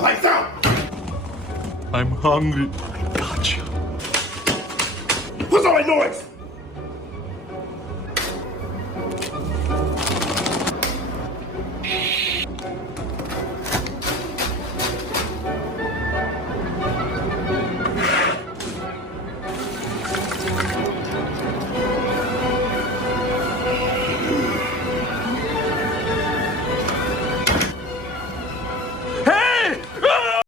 Lights out! I'm hungry. Gotcha. What's all that noise?